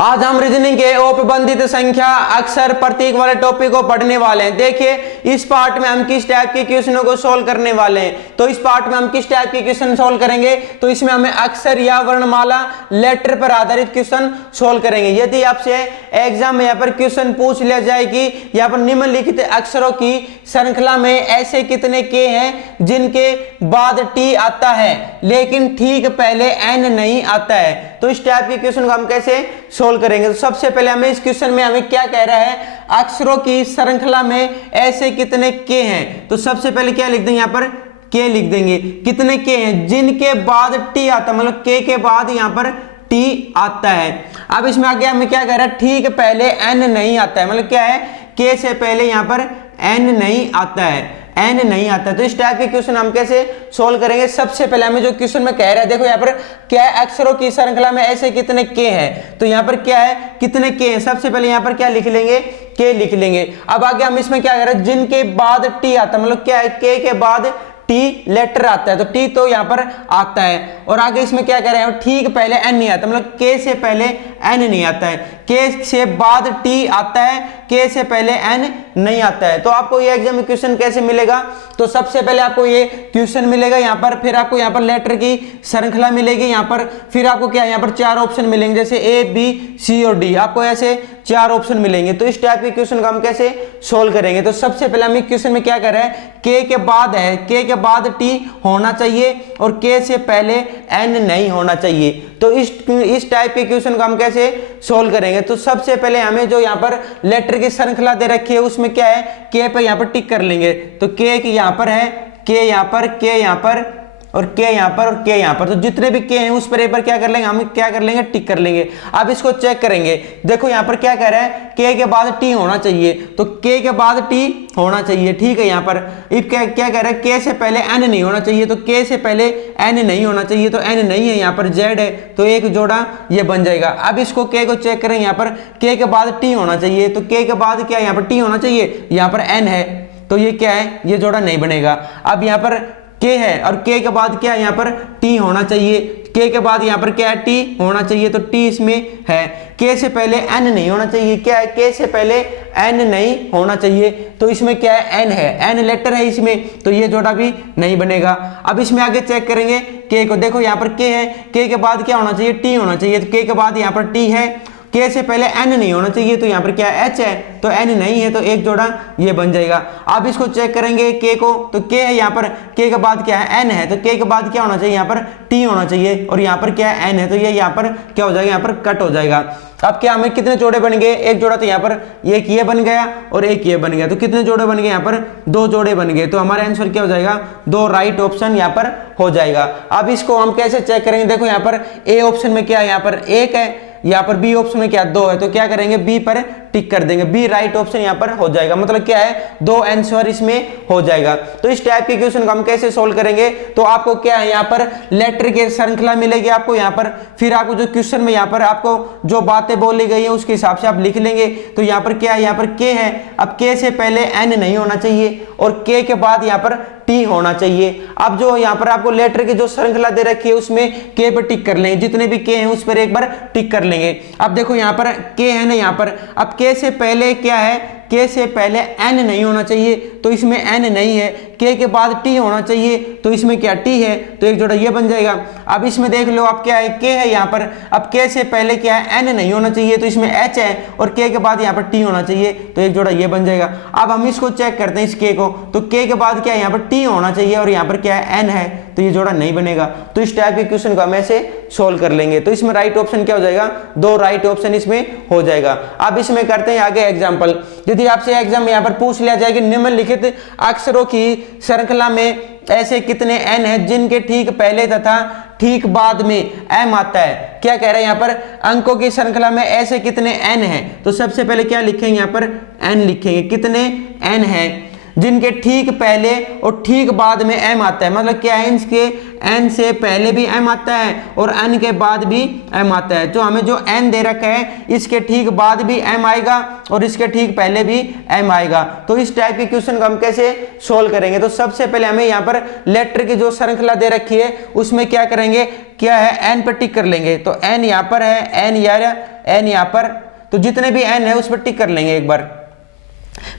आज हम रीजनिंग के औपबंधित संख्या अक्षर प्रतीक वाले टॉपिक को पढ़ने वाले हैं। देखिए इस पार्ट में हम किस टाइप के क्वेश्चनों को सोल्व करने वाले हैं। तो इस पार्ट में हम किस टाइप के क्वेश्चन सोल्व करेंगे, तो इसमें हमें अक्षर या वर्णमाला लेटर पर आधारित क्वेश्चन सोल्व करेंगे। यदि आपसे एग्जाम में यहाँ पर क्वेश्चन पूछ लिया जाए कि यहाँ पर निम्नलिखित अक्षरों की श्रृंखला में ऐसे कितने के हैं जिनके बाद टी आता है लेकिन ठीक पहले एन नहीं आता है, तो इस टाइप के क्वेश्चन को हम कैसे सोल्व करेंगे। तो सबसे पहले हमें इस क्वेश्चन में हमें क्या कह रहा है, अक्षरों की श्रृंखला में ऐसे कितने के हैं। तो सबसे पहले क्या लिख देंगे, यहाँ पर के लिख देंगे। कितने के हैं जिनके बाद टी आता है, मतलब के बाद यहाँ पर टी आता है। अब इसमें आगे हमें क्या कह रहा है, ठीक पहले एन नहीं आता है, मतलब क्या है के से पहले यहाँ पर एन नहीं आता है, एन नहीं आता है। तो इस टाइप के क्वेश्चन हम कैसे सोल्व करेंगे। सबसे पहले हमें जो क्वेश्चन में कह रहा है, देखो यहाँ पर क्या है, अक्षरों की श्रृंखला में ऐसे कितने के हैं। तो यहाँ पर क्या है, कितने के हैं। सबसे पहले यहाँ पर क्या लिख लेंगे, के लिख लेंगे। अब आगे हम इसमें क्या कह रहे हैं, जिनके बाद टी आता है, मतलब क्या है के बाद टी लेटर आता है, तो टी तो यहाँ पर आता है। और आगे इसमें क्या कह रहे हैं, ठीक पहले एन नहीं आता, मतलब के से पहले एन नहीं आता है, के से बाद टी आता है, के से पहले एन नहीं आता है। तो आपको ये एग्जाम में क्वेश्चन कैसे मिलेगा, तो सबसे पहले आपको ये क्वेश्चन मिलेगा यहाँ पर, फिर आपको यहाँ पर लेटर की श्रृंखला मिलेगी यहाँ पर, फिर आपको क्या यहाँ पर चार ऑप्शन मिलेंगे, जैसे ए बी सी और डी, आपको ऐसे चार ऑप्शन मिलेंगे। तो इस टाइप के क्वेश्चन को हम कैसे सोल्व करेंगे। तो सबसे पहले हम क्वेश्चन में क्या कर रहे हैं, के बाद है, के बाद टी होना चाहिए और के से पहले एन नहीं होना चाहिए। तो इस टाइप के क्वेश्चन को हम कैसे सोल्व करेंगे। तो सबसे पहले हमें जो यहाँ पर लेटर की श्रृंखला दे रखी है उसमें क्या है, के पे यहाँ पर टिक कर लेंगे। तो के यहाँ पर है, के यहाँ पर, के यहाँ पर और के यहाँ पर और के यहाँ पर, तो जितने भी के हैं उस पर एक बार क्या कर लेंगे, हम क्या कर लेंगे, टिक कर लेंगे। अब इसको चेक करेंगे, देखो यहाँ पर क्या कह रहा है, के बाद टी होना चाहिए, तो के बाद टी होना चाहिए, ठीक है। यहाँ पर क्या कह रहा है, के से पहले एन नहीं होना चाहिए, तो के से पहले एन नहीं होना चाहिए, तो एन नहीं है, यहाँ पर जेड है, तो एक जोड़ा ये बन जाएगा। अब इसको के को चेक करें, यहाँ पर के बाद टी होना चाहिए, तो के बाद क्या यहाँ पर टी होना चाहिए, यहाँ पर एन है, तो ये क्या है, ये जोड़ा नहीं बनेगा। अब यहाँ पर के है और के बाद क्या है, यहाँ पर टी होना चाहिए, के बाद यहाँ पर क्या है, टी होना चाहिए, तो टी इसमें है। के से पहले एन नहीं होना चाहिए, क्या है, के से पहले एन नहीं होना चाहिए, तो इसमें क्या है, एन है, एन लेटर है इसमें, तो ये जोड़ा भी नहीं बनेगा। अब इसमें आगे चेक करेंगे के को, देखो यहाँ पर के है, के बाद क्या होना चाहिए, टी होना चाहिए, तो के बाद यहाँ पर टी है, के से पहले एन नहीं होना चाहिए, तो यहाँ पर क्या एच है, तो एन नहीं है, तो एक जोड़ा ये बन जाएगा। अब इसको चेक करेंगे के को, तो के है यहाँ पर, के बाद क्या है, एन है, तो के बाद क्या होना चाहिए, यहाँ पर टी होना चाहिए, और यहाँ पर क्या है, एन है, तो ये यहाँ पर क्या हो जाएगा, यहाँ पर कट हो जाएगा। अब क्या हमें कितने जोड़े बन गए, एक जोड़ा, तो यहाँ पर एक ये बन गया और एक ये बन गया, तो कितने जोड़े बन गए, यहाँ पर दो जोड़े बन गए। तो हमारा आंसर क्या हो जाएगा, दो राइट ऑप्शन यहाँ पर हो जाएगा। अब इसको हम कैसे चेक करेंगे, देखो यहाँ पर ए ऑप्शन में क्या है, यहाँ पर एक है, यहाँ पर बी ऑप्शन में क्या दो है, तो क्या करेंगे, बी पर टिक कर देंगे, बी राइट ऑप्शन यहाँ पर हो जाएगा, मतलब क्या है, दो आंसर इसमें हो जाएगा। तो इस टाइप के क्वेश्चन को हम कैसे सोल्व करेंगे, तो आपको क्या है, यहाँ पर लेटर की श्रृंखला मिलेगी आपको यहाँ पर, फिर आपको जो क्वेश्चन में यहाँ पर आपको जो बातें बोली गई है उसके हिसाब से आप लिख लेंगे। तो यहाँ पर क्या है, यहाँ पर के है, अब के से पहले एन नहीं होना चाहिए और के बाद यहाँ पर टी होना चाहिए। अब जो यहाँ पर आपको लेटर की जो श्रृंखला दे रखी है उसमें के पर टिक कर लेंगे, जितने भी के हैं उस पर एक बार टिक कर लेंगे। अब देखो यहाँ पर के है ना, यहाँ पर अब के से पहले क्या है, के से पहले एन नहीं होना चाहिए, तो इसमें एन नहीं है, के बाद टी होना चाहिए, तो इसमें क्या टी है, तो एक जोड़ा ये बन जाएगा। अब इसमें देख लो, अब क्या है, के है यहाँ पर, अब के से पहले क्या है, एन नहीं होना चाहिए, तो इसमें एच है, और के बाद यहाँ पर टी होना चाहिए, तो एक जोड़ा ये बन जाएगा। अब हम इसको चेक करते हैं इस के को, तो के बाद क्या है, यहाँ पर टी होना चाहिए और यहाँ पर क्या है, एन है, तो ये जोड़ा नहीं बनेगा। तो इस टाइप के क्वेश्चन को हम ऐसे सोल्व कर लेंगे। तो इसमें राइट ऑप्शन क्या हो जाएगा, दो राइट ऑप्शन इसमें हो जाएगा। अब इसमें करते हैं आगे एग्जाम्पल। यदि आपसे एग्जाम में यहाँ पर पूछ लिया जाए कि निम्नलिखित अक्षरों की श्रृंखला में ऐसे कितने एन है जिनके ठीक पहले तथा ठीक बाद में एम आता है, क्या कह रहा है, यहाँ पर अंकों की श्रृंखला में ऐसे कितने एन है। तो सबसे पहले क्या लिखेंगे, यहाँ पर एन लिखेंगे, कितने एन है जिनके ठीक पहले और ठीक बाद में एम आता है, मतलब क्या है, इसके एन से पहले भी एम आता है और एन के बाद भी एम आता है। तो हमें जो एन दे रखा है इसके ठीक बाद भी एम आएगा और इसके ठीक पहले भी एम आएगा। तो इस टाइप के क्वेश्चन को हम कैसे सोल्व करेंगे, तो सबसे पहले हमें यहाँ पर लेटर की जो श्रृंखला दे रखी है उसमें क्या करेंगे, क्या है, एन पर टिक कर लेंगे। तो एन यहाँ पर है, एन यार एन यहाँ पर, तो जितने भी एन है उस पर टिक कर लेंगे एक बार।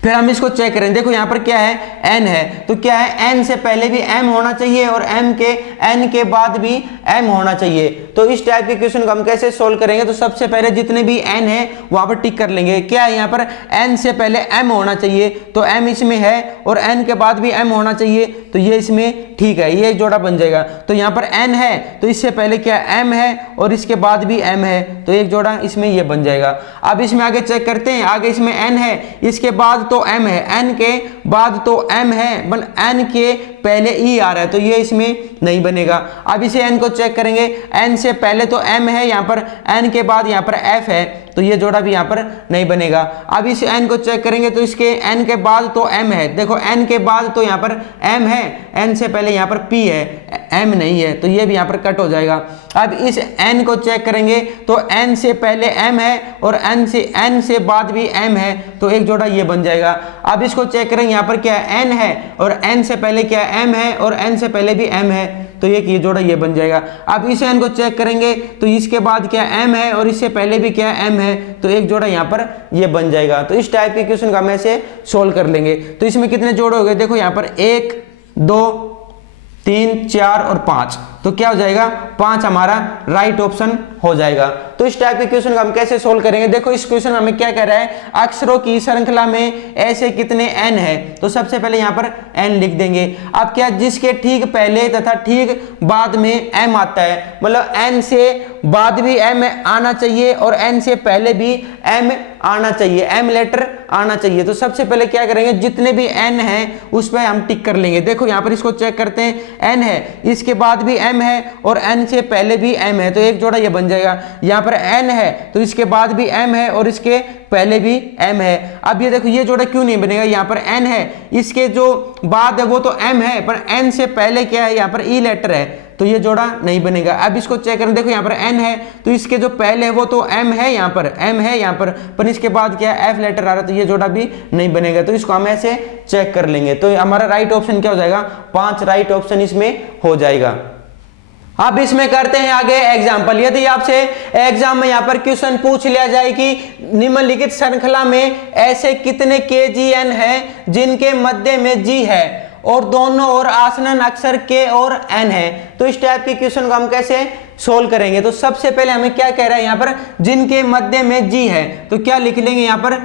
फिर हम इसको चेक करें, देखो यहाँ पर क्या है, n है, तो क्या है, n से पहले भी m होना चाहिए और n के बाद भी m होना चाहिए। तो इस टाइप के क्वेश्चन को हम कैसे सोल्व करेंगे, तो सबसे पहले जितने भी n है वहां पर टिक कर लेंगे। क्या है यहाँ पर, n से पहले m होना चाहिए, तो m इसमें है और n के बाद भी m होना चाहिए, तो ये इसमें ठीक है, ये एक जोड़ा बन जाएगा। तो यहाँ पर n है तो इससे पहले क्या m है और इसके बाद भी m है, तो एक जोड़ा इसमें ये बन जाएगा। अब इसमें आगे चेक करते हैं, आगे इसमें n है, इसके बाद तो m है, n के बाद तो m है, बट n के पहले e आ रहा है, तो ये इसमें नहीं बनेगा। अब इसे n को चेक करेंगे, n से पहले तो m है यहाँ पर, n के बाद यहाँ पर f है, तो ये जोड़ा भी यहाँ पर नहीं बनेगा। अब इस n को चेक करेंगे तो इसके n के बाद तो m है, देखो n के बाद तो यहाँ पर m है, n से पहले यहाँ पर p है, m नहीं है, तो ये भी यहाँ पर कट हो जाएगा। अब इस n को चेक करेंगे तो n से पहले m है और n से बाद भी m है, तो एक जोड़ा ये बन जाएगा। अब इसको चेक करेंगे, यहाँ पर क्या है, n है और n से पहले क्या है, m है और n से पहले भी m है, तो ये जोड़ा ये बन जाएगा। अब इस n को चेक करेंगे तो इसके बाद क्या m है और इससे पहले भी क्या m है, तो एक जोड़ा यहाँ पर ये बन जाएगा। तो इस टाइप के क्वेश्चन का हम ऐसे सोल्व कर लेंगे। तो इसमें कितने जोड़ हो गए, देखो यहाँ पर 1 2 3 4 और 5, तो क्या हो जाएगा, 5 हमारा राइट ऑप्शन हो जाएगा। तो इस टाइप के क्वेश्चन का हम कैसे सोल्व करेंगे, देखो इस क्वेश्चन हमें क्या कह रहा है, अक्षरों की श्रृंखला में ऐसे कितने n है, तो सबसे पहले यहाँ पर n लिख देंगे। अब क्या, जिसके ठीक पहले तथा ठीक बाद में m आता है, मतलब n से बाद भी m आना चाहिए और n से पहले भी m आना चाहिए, m लेटर आना चाहिए। तो सबसे पहले क्या करेंगे, जितने भी n है उस पर हम टिक कर लेंगे। देखो यहाँ पर इसको चेक करते हैं, n है, इसके बाद भी m है और n से पहले भी m है, तो एक जोड़ा ये बन जाएगा। यहाँ पर n है तो इसके बाद भी m है और इसके पहले भी m है। अब ये देखो ये जोड़ा क्यों नहीं बनेगा, यहाँ पर n है, इसके जो बाद है वो तो m है, पर n से पहले क्या है, यहाँ पर e लेटर है, तो ये जोड़ा नहीं बनेगा। अब इसको चेक करें, देखो यहाँ पर n है तो इसके जो पहले है वो तो m है, यहाँ पर m है यहाँ पर इसके बाद क्या है, f लेटर आ रहा है, तो ये जोड़ा भी नहीं बनेगा। तो इसको हम ऐसे चेक कर लेंगे। तो हमारा राइट ऑप्शन क्या हो जाएगा, 5 राइट ऑप्शन इसमें हो जाएगा। अब इसमें करते हैं आगे एग्जाम्पल। यदि आपसे एग्जाम में यहाँ पर क्वेश्चन पूछ लिया जाए कि निम्नलिखित श्रृंखला में ऐसे कितने KGN हैं जिनके मध्य में G है और दोनों ओर आसन्न अक्षर K और N है, तो इस टाइप के क्वेश्चन को हम कैसे सोल्व करेंगे। तो सबसे पहले हमें क्या कह रहा है, यहाँ पर जिनके मध्य में G है, तो क्या लिख लेंगे, यहाँ पर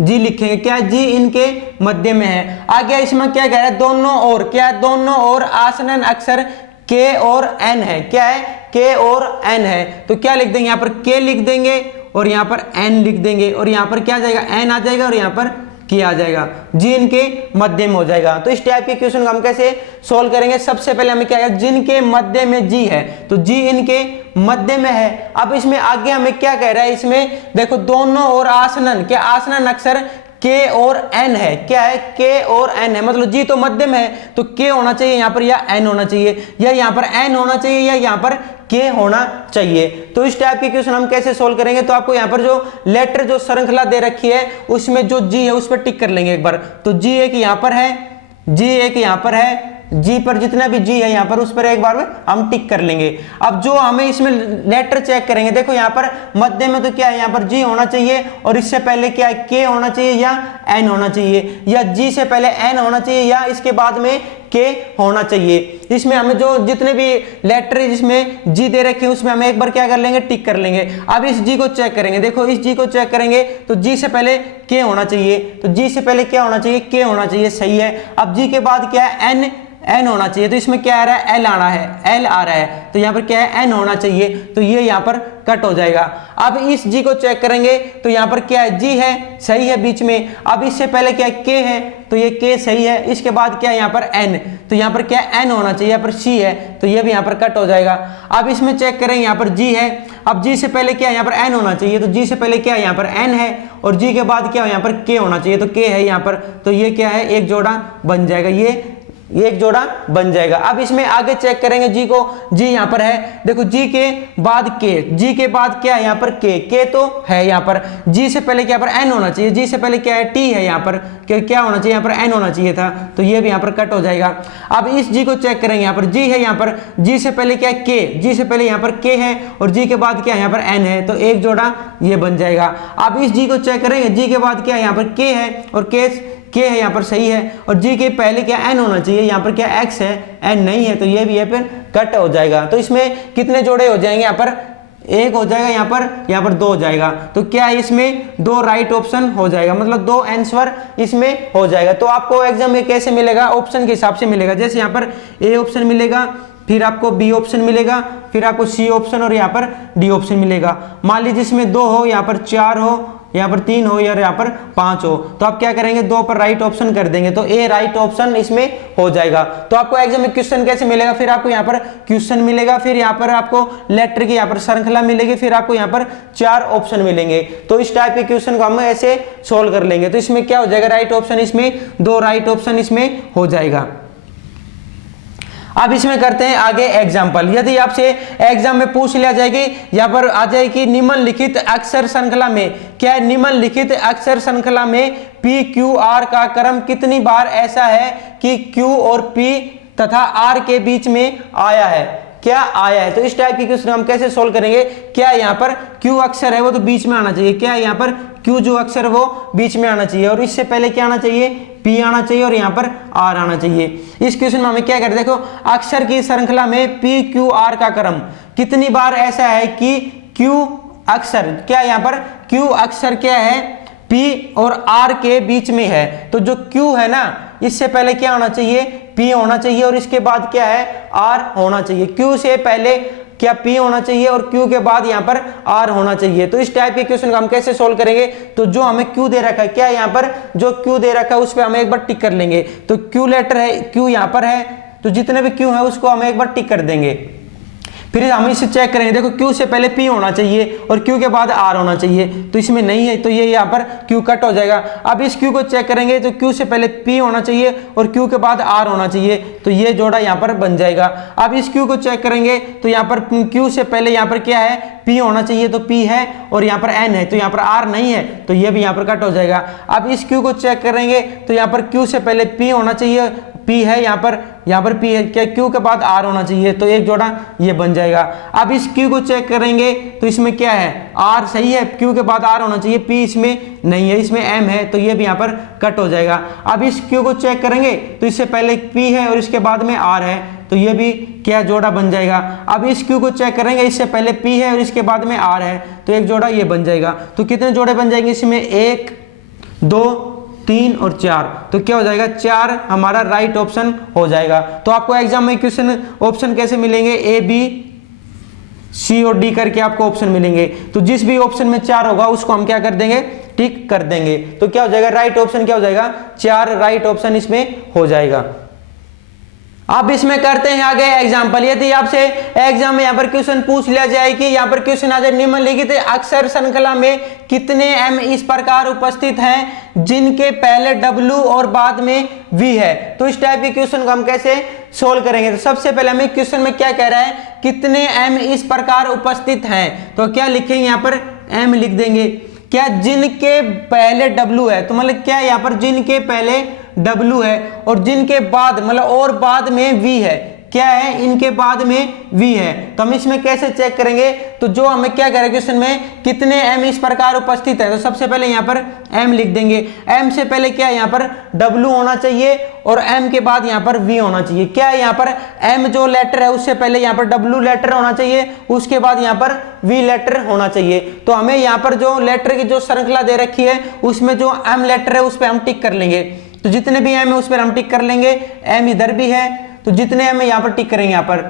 G लिखेंगे, क्या G इनके मध्य में है। आगे इसमें क्या कह रहा है, दोनों ओर, क्या दोनों ओर आसन्न अक्षर K और N है, क्या है, K और N है, तो क्या लिख देंगे, यहाँ पर K लिख देंगे और यहाँ पर N लिख देंगे और यहाँ पर क्या आ जाएगा, N आ जाएगा और यहाँ पर K आ जाएगा, G इनके मध्य में हो जाएगा। तो इस टाइप के क्वेश्चन को हम कैसे सोल्व करेंगे, सबसे पहले हमें क्या है, जिनके मध्य में G है, तो G इनके मध्य में है। अब इसमें आगे हमें क्या कह रहा है, इसमें देखो दोनों ओर आसन्न, क्या आसन्न अक्षर K और N है, क्या है, K और N है, मतलब G तो मध्य में है तो K होना चाहिए यहाँ पर या N होना चाहिए, या यहाँ पर N होना चाहिए या यहाँ पर K होना चाहिए। तो इस टाइप के क्वेश्चन हम कैसे सोल्व करेंगे, तो आपको यहाँ पर जो लेटर जो श्रृंखला दे रखी है उसमें जो G है उस पर टिक कर लेंगे एक बार। तो G एक यहाँ पर है, G एक यहाँ पर है, G पर जितना भी G है यहाँ पर उस पर एक बार में हम टिक कर लेंगे। अब जो हमें इसमें लेटर चेक करेंगे, देखो यहाँ पर मध्य में तो क्या है, यहाँ पर G होना चाहिए और इससे पहले क्या है, K होना चाहिए या N होना चाहिए, या G से पहले N होना चाहिए या इसके बाद में K होना चाहिए। इसमें हमें जो जितने भी लेटर जिसमें G दे रखे हैं उसमें हमें एक बार क्या कर लेंगे, टिक कर लेंगे। अब इस G को चेक करेंगे, देखो इस G को चेक करेंगे तो G से पहले K होना चाहिए, तो G से पहले क्या होना चाहिए, K होना चाहिए, सही है। अब G के बाद क्या है, N होना चाहिए, तो इसमें क्या आ रहा है, L आना है, L आ रहा है, तो यहाँ पर क्या है, N होना चाहिए, तो ये यहाँ पर कट हो जाएगा। अब इस G को चेक करेंगे तो यहाँ पर क्या है, G है, सही है बीच में। अब इससे पहले क्या है, K है, तो ये K सही है। इसके बाद क्या है, यहाँ पर N, तो यहाँ पर क्या है, N होना चाहिए, यहाँ पर C है, तो ये भी यहाँ पर कट हो जाएगा। अब इसमें चेक करेंगे, यहाँ पर G है, अब G से पहले क्या है, यहाँ पर N होना चाहिए, तो G से पहले क्या है, यहाँ पर N है और G के बाद क्या है, यहाँ पर K होना चाहिए, तो K है यहाँ पर, तो ये क्या है, एक जोड़ा बन जाएगा, ये एक जोड़ा बन जाएगा। अब इसमें आगे चेक करेंगे जी को, जी यहाँ पर है, देखो जी के बाद के, जी के बाद क्या है यहाँ पर के तो है यहाँ पर, जी से पहले क्या पर एन होना चाहिए, जी से पहले क्या है टी है यहाँ पर, क्या होना चाहिए यहाँ पर एन होना चाहिए था, तो ये भी यहाँ पर कट हो जाएगा। अब इस जी को चेक करेंगे, यहाँ पर जी है, यहाँ पर जी से पहले क्या है के, जी से पहले यहाँ पर के है और जी के बाद क्या है यहाँ पर एन है, तो एक जोड़ा ये बन जाएगा। अब इस जी को चेक करेंगे, जी के बाद क्या है यहाँ पर के है और के है यहाँ पर सही है, और जी के पहले क्या एन होना चाहिए, यहाँ पर क्या एक्स है, एन नहीं है, तो ये भी है फिर कट हो जाएगा। तो इसमें कितने जोड़े हो जाएंगे, यहाँ पर एक हो जाएगा, यहाँ पर दो हो जाएगा, तो क्या है इसमें दो राइट ऑप्शन हो जाएगा, मतलब दो आंसर इसमें हो जाएगा। तो आपको एग्जाम में कैसे मिलेगा, ऑप्शन के हिसाब से मिलेगा, जैसे यहाँ पर ए ऑप्शन मिलेगा, फिर आपको बी ऑप्शन मिलेगा, फिर आपको सी ऑप्शन और यहाँ पर डी ऑप्शन मिलेगा। मान लीजिए इसमें दो हो, यहाँ पर चार हो, यहाँ पर तीन हो या यहाँ पर पांच हो, तो आप क्या करेंगे, दो पर राइट ऑप्शन कर देंगे, तो ए राइट ऑप्शन इसमें हो जाएगा। तो आपको एग्जाम में क्वेश्चन कैसे मिलेगा, फिर आपको यहाँ पर क्वेश्चन मिलेगा, फिर यहाँ पर आपको लेटर की यहाँ पर श्रृंखला मिलेगी, फिर आपको यहाँ पर चार ऑप्शन मिलेंगे। तो इस टाइप के क्वेश्चन को हम ऐसे सोल्व कर लेंगे। तो इसमें क्या हो जाएगा, राइट ऑप्शन इसमें, दो राइट ऑप्शन इसमें हो जाएगा। अब इसमें करते हैं आगे एग्जाम्पल। यदि आपसे एग्जाम में पूछ लिया जाएगी, यहाँ पर आ जाएगी निम्नलिखित अक्षर श्रृंखला में, क्या है, निम्नलिखित अक्षर श्रृंखला में पी क्यू आर का क्रम कितनी बार ऐसा है कि क्यू और पी तथा आर के बीच में आया है, क्या आया है। तो इस टाइप की क्वेश्चन हम कैसे सोल्व करेंगे, क्या यहाँ पर क्यू अक्षर है वो तो बीच में आना चाहिए, क्या यहाँ पर क्यू जो अक्षर वो बीच में आना चाहिए, और इससे पहले क्या आना चाहिए, पी आना चाहिए, और यहाँ पर आर आना चाहिए। इस क्वेश्चन में हमें क्या करें, देखो अक्षर की श्रृंखला में पी क्यू आर का क्रम कितनी बार ऐसा है कि क्यू अक्षर, क्या यहाँ पर क्यू अक्षर क्या है, पी और आर के बीच में है। तो जो क्यू है ना, इससे पहले क्या होना चाहिए, पी होना चाहिए, और इसके बाद क्या है, आर होना चाहिए। क्यू से पहले क्या पी होना चाहिए और क्यू के बाद यहाँ पर आर होना चाहिए। तो इस टाइप के क्वेश्चन को हम कैसे सोल्व करेंगे, तो जो हमें क्यू दे रखा है, क्या यहाँ पर जो क्यू दे रखा है उस पर हमें एक बार टिक कर लेंगे। तो क्यू लेटर है, क्यू यहाँ पर है, तो जितने भी क्यू है उसको हम एक बार टिक कर देंगे। फिर हम इसे चेक करेंगे, देखो क्यू से पहले पी होना चाहिए और क्यू के बाद आर होना चाहिए, तो इसमें नहीं है, तो ये यहाँ पर क्यू कट हो जाएगा। अब इस क्यू को चेक करेंगे, तो क्यू से पहले पी होना चाहिए और क्यू के बाद आर होना चाहिए, तो ये जोड़ा यहाँ पर बन जाएगा। अब इस क्यू को चेक करेंगे, तो यहाँ पर क्यू से पहले यहाँ पर क्या है, पी होना चाहिए, तो पी है, और यहाँ पर एन है, तो यहाँ पर आर नहीं है, तो ये भी यहाँ पर कट हो जाएगा। अब इस क्यू को चेक करेंगे, तो यहाँ पर क्यू से पहले पी होना चाहिए, पी है यहाँ पर पी है, क्या क्यू के बाद आर होना चाहिए, तो एक जोड़ा ये बन जाएगा। अब इस क्यू को चेक करेंगे, तो इसमें क्या है, आर सही है, क्यू के बाद आर होना चाहिए, पी इसमें नहीं है, इसमें एम है, तो ये भी यहाँ पर कट हो जाएगा। अब इस क्यू को चेक करेंगे, तो इससे पहले पी है और इसके बाद में आर है, तो ये भी क्या जोड़ा बन जाएगा। अब इस क्यू को चेक करेंगे, इससे पहले पी है और इसके बाद में आर है, तो एक जोड़ा ये बन जाएगा। तो कितने जोड़े बन जाएंगे इसमें, एक, दो, तीन और चार, तो क्या हो जाएगा, चार हमारा राइट ऑप्शन हो जाएगा। तो आपको एग्जाम में क्वेश्चन ऑप्शन कैसे मिलेंगे, ए बी सी और डी करके आपको ऑप्शन मिलेंगे। तो जिस भी ऑप्शन में चार होगा उसको हम क्या कर देंगे, टिक कर देंगे। तो क्या हो जाएगा, राइट ऑप्शन क्या हो जाएगा, चार राइट ऑप्शन इसमें हो जाएगा। अब इसमें करते हैं आगे एग्जाम्पल। यदि आपसे एग्जाम में यहाँ पर क्वेश्चन पूछ लिया जाए कि यहाँ पर क्वेश्चन आ जाए, निम्नलिखित अक्षर श्रृंखला में कितने एम इस प्रकार उपस्थित हैं जिनके पहले डब्ल्यू और बाद में वी है। तो इस टाइप के क्वेश्चन को हम कैसे सोल्व करेंगे, तो सबसे पहले हमें क्वेश्चन में क्या कह रहा है, कितने एम इस प्रकार उपस्थित हैं, तो क्या लिखेंगे, यहाँ पर एम लिख देंगे। क्या जिनके पहले डब्ल्यू है, तो मतलब क्या यहाँ पर जिनके पहले डब्ल्यू है और जिनके बाद मतलब और बाद में वी है, क्या है, इनके बाद में वी है। तो हम इसमें कैसे चेक करेंगे, तो जो हमें क्या कह रहा है क्वेश्चन में, कितने एम इस प्रकार उपस्थित है, तो सबसे पहले यहाँ पर एम लिख देंगे। एम से पहले क्या है, यहाँ पर डब्ल्यू होना चाहिए और एम के बाद यहाँ पर वी होना चाहिए। क्या है, यहाँ पर एम जो लेटर है उससे पहले यहाँ पर डब्ल्यू लेटर होना चाहिए, उसके बाद यहाँ पर वी लेटर होना चाहिए। तो हमें यहाँ पर जो लेटर की जो श्रृंखला दे रखी है उसमें जो एम लेटर है उस पर हम टिक कर लेंगे। तो जितने भी एम है उस पर हम टिक कर लेंगे, एम इधर भी है तो जितने एम है यहाँ पर टिक करेंगे यहाँ पर।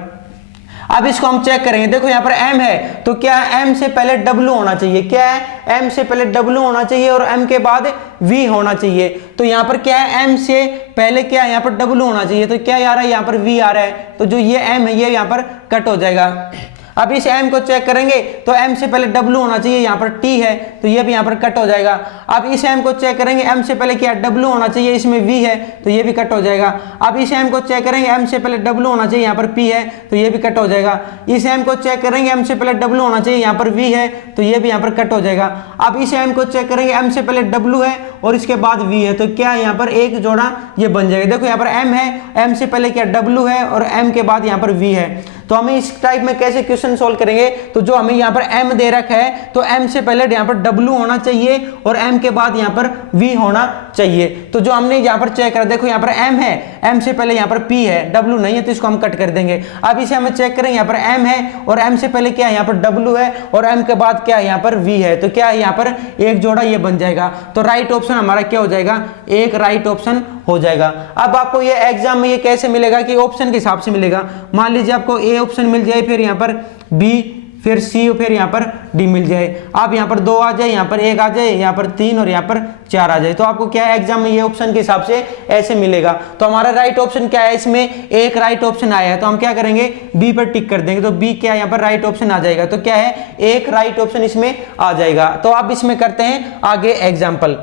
अब इसको हम चेक करेंगे, देखो यहाँ पर एम है तो क्या है, एम से पहले डब्ल्यू होना चाहिए, क्या है, एम से पहले डब्ल्यू होना चाहिए और एम के बाद वी होना चाहिए। तो यहाँ पर क्या है, एम से पहले क्या है, यहाँ पर डब्ल्यू होना चाहिए, तो क्या आ रहा है, यहाँ पर वी आ रहा है, तो जो ये एम है ये यहाँ पर कट हो जाएगा। अब इस m को चेक करेंगे तो m से पहले w होना चाहिए, यहाँ पर t है तो ये भी यहाँ पर कट हो जाएगा। अब इस m को चेक करेंगे, m से पहले क्या w होना चाहिए, इसमें v है तो ये भी कट हो जाएगा। अब इस m को चेक करेंगे, m से पहले w होना चाहिए, यहाँ पर p है तो ये भी कट हो जाएगा। इस m को चेक करेंगे, m से पहले w होना चाहिए, यहाँ पर v है तो ये भी यहाँ पर कट हो जाएगा। अब इस m को चेक करेंगे, m से पहले w है और इसके बाद v है तो क्या यहाँ पर एक जोड़ा ये बन जाएगा। देखो यहाँ पर m है, m से पहले क्या w है और m के बाद यहाँ पर v है। तो हमें इस टाइप में कैसे क्वेश्चन सोल्व करेंगे, तो जो हमें यहाँ पर m दे रखा है तो m से पहले यहाँ पर w होना चाहिए और m के बाद यहाँ पर v होना चाहिए। तो जो हमने यहाँ पर चेक करा, देखो यहाँ पर m है, m से पहले यहाँ पर p है, w नहीं है तो इसको हम कट कर देंगे। अब इसे हमें चेक करेंगे, यहाँ पर m है और m से पहले क्या है, यहाँ पर w है और m के बाद क्या है, यहाँ पर v है तो क्या है, यहाँ पर एक जोड़ा ये बन जाएगा। तो राइट ऑप्शन हमारा क्या हो जाएगा, एक राइट ऑप्शन हो जाएगा। अब आपको ये एग्जाम में ये कैसे मिलेगा कि ऑप्शन के हिसाब से मिलेगा। मान लीजिए आपको ए ऑप्शन मिल जाए, फिर यहाँ पर बी, फिर सी, फिर यहाँ पर डी मिल जाए। आप यहाँ पर 2 आ जाए, यहाँ पर 1 आ जाए, यहाँ पर 3 और यहाँ पर 4 आ जाए। तो आपको क्या है, एग्जाम में ये ऑप्शन के हिसाब से ऐसे मिलेगा। तो हमारा राइट ऑप्शन क्या है, इसमें एक राइट ऑप्शन आया है तो हम क्या करेंगे, बी पर टिक कर देंगे। तो बी क्या है, यहाँ पर राइट ऑप्शन आ जाएगा। तो क्या है, एक राइट ऑप्शन इसमें आ जाएगा। तो आप इसमें करते हैं आगे एग्जाम्पल।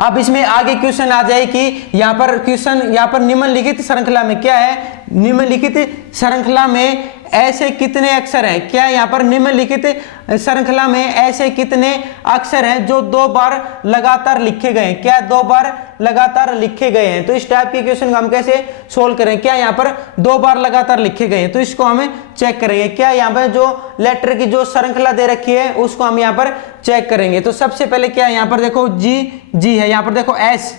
अब इसमें आगे क्वेश्चन आ जाए कि यहाँ पर क्वेश्चन, यहाँ पर निम्नलिखित श्रृंखला में क्या है, निम्नलिखित श्रृंखला में ऐसे कितने अक्षर हैं, क्या यहाँ पर निम्नलिखित श्रृंखला में ऐसे कितने अक्षर हैं जो 2 बार लगातार लिखे गए हैं, क्या 2 बार लगातार लिखे गए हैं। तो इस टाइप के क्वेश्चन को हम कैसे सोल्व करें, क्या यहाँ पर 2 बार लगातार लिखे गए हैं तो इसको हमें चेक करेंगे। क्या यहाँ पर जो लेटर की जो श्रृंखला दे रखी है उसको हम यहाँ पर चेक करेंगे। तो सबसे पहले क्या है, यहाँ पर देखो जी है, यहाँ पर देखो एस,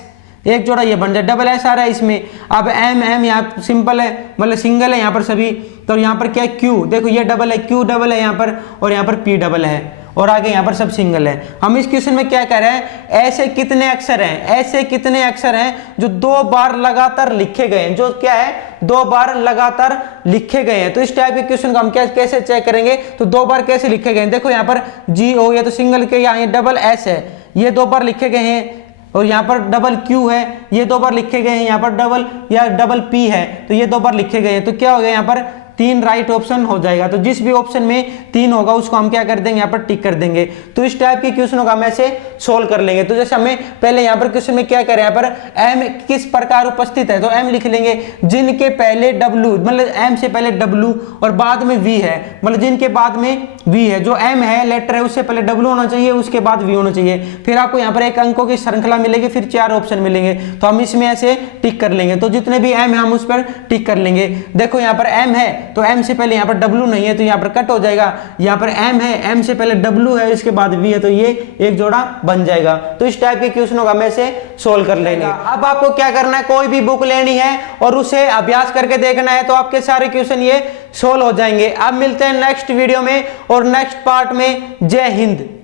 एक जोड़ा ये बन जाए, डबल एस आ रहा है इसमें। अब एम यहाँ सिंपल है, मतलब सिंगल है यहाँ पर सभी। तो यहाँ पर क्या है, क्यू, देखो ये डबल है, क्यू डबल है यहाँ पर और यहाँ पर पी डबल है और आगे यहाँ पर सब सिंगल है। हम इस क्वेश्चन में क्या कह रहे हैं, ऐसे कितने अक्षर हैं, ऐसे कितने अक्षर हैं जो 2 बार लगातार लिखे गए हैं, जो क्या है 2 बार लगातार लिखे गए हैं। तो इस टाइप के क्वेश्चन को हम कैसे चेक करेंगे, तो 2 बार कैसे लिखे गए हैं। देखो यहाँ पर जी ओ, ये तो सिंगल के, यहाँ ये डबल एस है, ये 2 बार लिखे गए हैं और यहाँ पर डबल क्यू है, ये 2 बार लिखे गए हैं। यहाँ पर डबल या डबल पी है तो ये 2 बार लिखे गए हैं। तो क्या हो गया, यहाँ पर 3 राइट ऑप्शन हो जाएगा। तो जिस भी ऑप्शन में 3 होगा उसको हम क्या कर देंगे, यहाँ पर टिक कर देंगे। तो इस टाइप के क्वेश्चनों का हम ऐसे सोल्व कर लेंगे। तो जैसे हमें पहले यहाँ पर क्वेश्चन में क्या करें, यहाँ पर m किस प्रकार उपस्थित है तो m लिख लेंगे, जिनके पहले w, मतलब m से पहले w और बाद में v है, मतलब जिनके बाद में v है, जो m है लेटर है उससे पहले w होना चाहिए, उसके बाद v होना चाहिए। फिर आपको यहाँ पर एक अंकों की श्रृंखला मिलेगी, फिर 4 ऑप्शन मिलेंगे तो हम इसमें ऐसे टिक कर लेंगे। तो जितने भी m है हम उस पर टिक कर लेंगे। देखो यहाँ पर m है तो m से पहले यहाँ पर w नहीं है तो यहाँ पर कट हो जाएगा। यहाँ पर m है, m से पहले w है, इसके बाद v है तो ये एक जोड़ा बन जाएगा। तो इस टाइप के क्वेश्चनों का हम ऐसे सोल्व कर लेंगे। अब आपको क्या करना है, कोई भी बुक लेनी है और उसे अभ्यास करके देखना है तो आपके सारे क्वेश्चन ये सोल्व हो जाएंगे। अब मिलते हैं नेक्स्ट वीडियो में और नेक्स्ट पार्ट में। जय हिंद।